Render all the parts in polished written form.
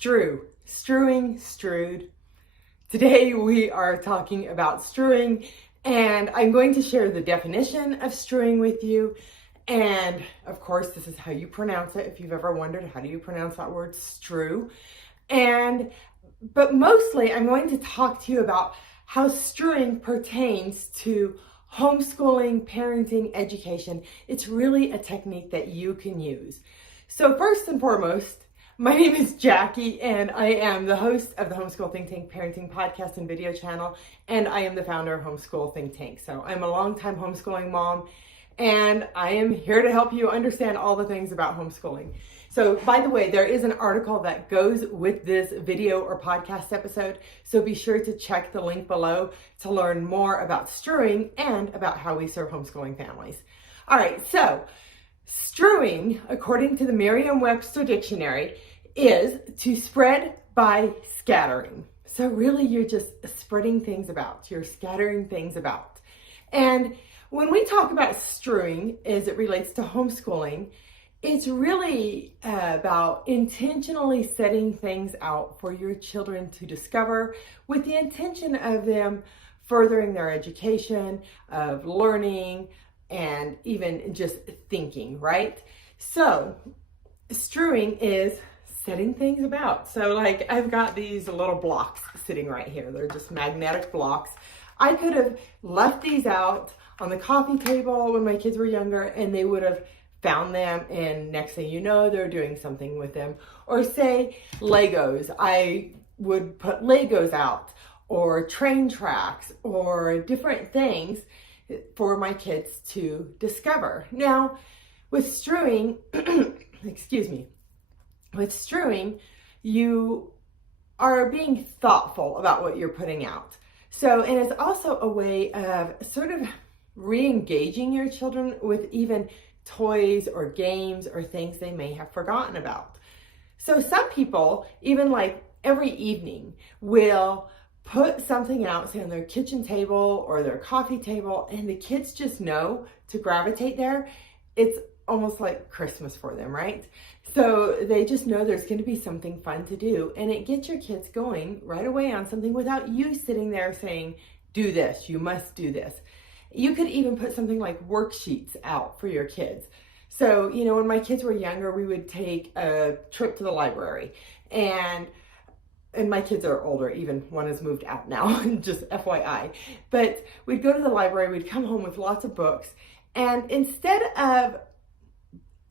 strewing, strewed. Today we are talking about strewing, and I'm going to share the definition of strewing with you. And of course, this is how you pronounce it. If you've ever wondered, how do you pronounce that word, strew? But mostly I'm going to talk to you about how strewing pertains to homeschooling, parenting, education. It's really a technique that you can use. So first and foremost, my name is Jackie, and I am the host of the Homeschool ThinkTank Parenting Podcast and Video Channel, and I am the founder of Homeschool ThinkTank. So I'm a longtime homeschooling mom, and I am here to help you understand all the things about homeschooling. So by the way, there is an article that goes with this video or podcast episode, so be sure to check the link below to learn more about strewing and about how we serve homeschooling families. All right, so strewing, according to the Merriam-Webster Dictionary, is to spread by scattering. So really you're just spreading things about, you're scattering things about. And when we talk about strewing as it relates to homeschooling, it's really about intentionally setting things out for your children to discover with the intention of them furthering their education, of learning, and even just thinking, right? So strewing is setting things about. So like I've got these little blocks sitting right here. They're just magnetic blocks. I could have left these out on the coffee table when my kids were younger, and they would have found them, and next thing you know, they're doing something with them. Or say Legos. I would put Legos out, or train tracks, or different things for my kids to discover. Now, with strewing, with strewing, you are being thoughtful about what you're putting out. So, and it's also a way of sort of re-engaging your children with even toys or games or things they may have forgotten about. So some people, even like every evening, will put something out, say on their kitchen table or their coffee table, and the kids just know to gravitate there. It's almost like Christmas for them, right? So they just know there's going to be something fun to do, and it gets your kids going right away on something without you sitting there saying, do this, you must do this. You could even put something like worksheets out for your kids. So, you know, when my kids were younger, we would take a trip to the library, and my kids are older, even one has moved out now, just FYI. But we'd go to the library, we'd come home with lots of books, and instead of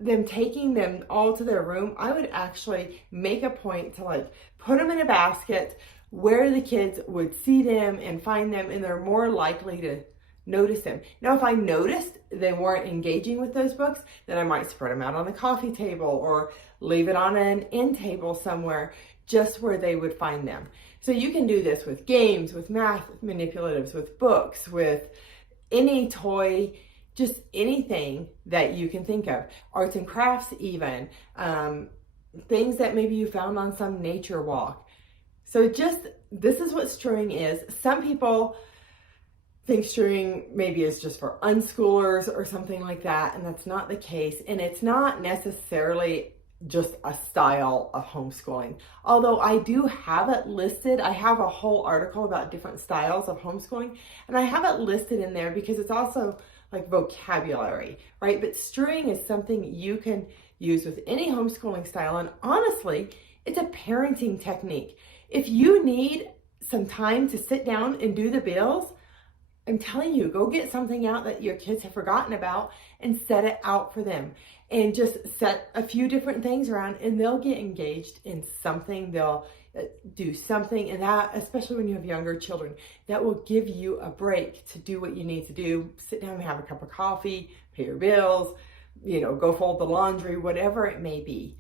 them taking them all to their room, I would actually make a point to like put them in a basket where the kids would see them and find them, and they're more likely to notice them. Now, if I noticed they weren't engaging with those books, then I might spread them out on the coffee table or leave it on an end table somewhere, just where they would find them. So you can do this with games, with math manipulatives, with books, with any toy, just anything that you can think of. Arts and crafts even, things that maybe you found on some nature walk. So this is what strewing is. Some people think strewing maybe is just for unschoolers or something like that, and that's not the case. And it's not necessarily just a style of homeschooling. Although I do have it listed. I have a whole article about different styles of homeschooling, and I have it listed in there because it's also like vocabulary, right? But strewing is something you can use with any homeschooling style, and honestly, it's a parenting technique. If you need some time to sit down and do the bills, I'm telling you, go get something out that your kids have forgotten about and set it out for them. And just set a few different things around, and they'll get engaged in something. They'll do something, and that, especially when you have younger children, that will give you a break to do what you need to do. Sit down and have a cup of coffee, pay your bills, you know, go fold the laundry, whatever it may be.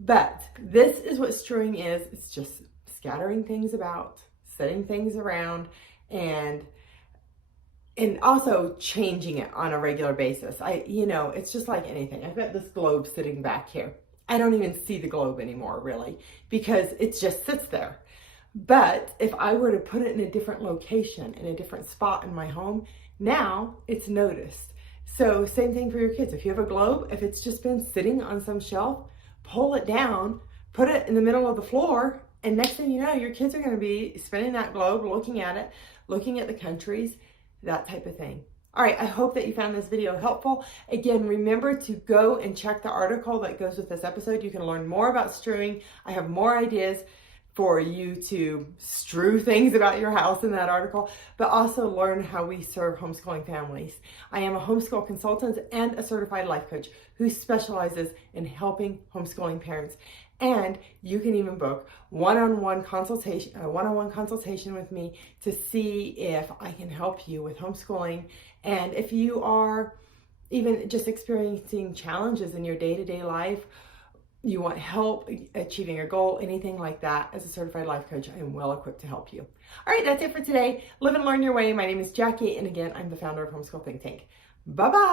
But this is what strewing is. It's just scattering things about, setting things around, and also changing it on a regular basis. It's just like anything. I've got this globe sitting back here. I don't even see the globe anymore, really, because it just sits there. But if I were to put it in a different location, in a different spot in my home, now it's noticed. So same thing for your kids. If you have a globe, if it's just been sitting on some shelf, pull it down, put it in the middle of the floor, and next thing you know, your kids are going to be spinning that globe, looking at it, looking at the countries, that type of thing. All right, I hope that you found this video helpful. Again, remember to go and check the article that goes with this episode. You can learn more about strewing. I have more ideas for you to strew things about your house in that article, but also learn how we serve homeschooling families. I am a homeschool consultant and a certified life coach who specializes in helping homeschooling parents. And you can even book one-on-one consultation with me to see if I can help you with homeschooling. And if you are even just experiencing challenges in your day-to-day life, you want help achieving your goal, anything like that, as a certified life coach, I am well equipped to help you. All right, that's it for today. Live and learn your way. My name is Jackie, and again, I'm the founder of Homeschool Think Tank. Bye-bye.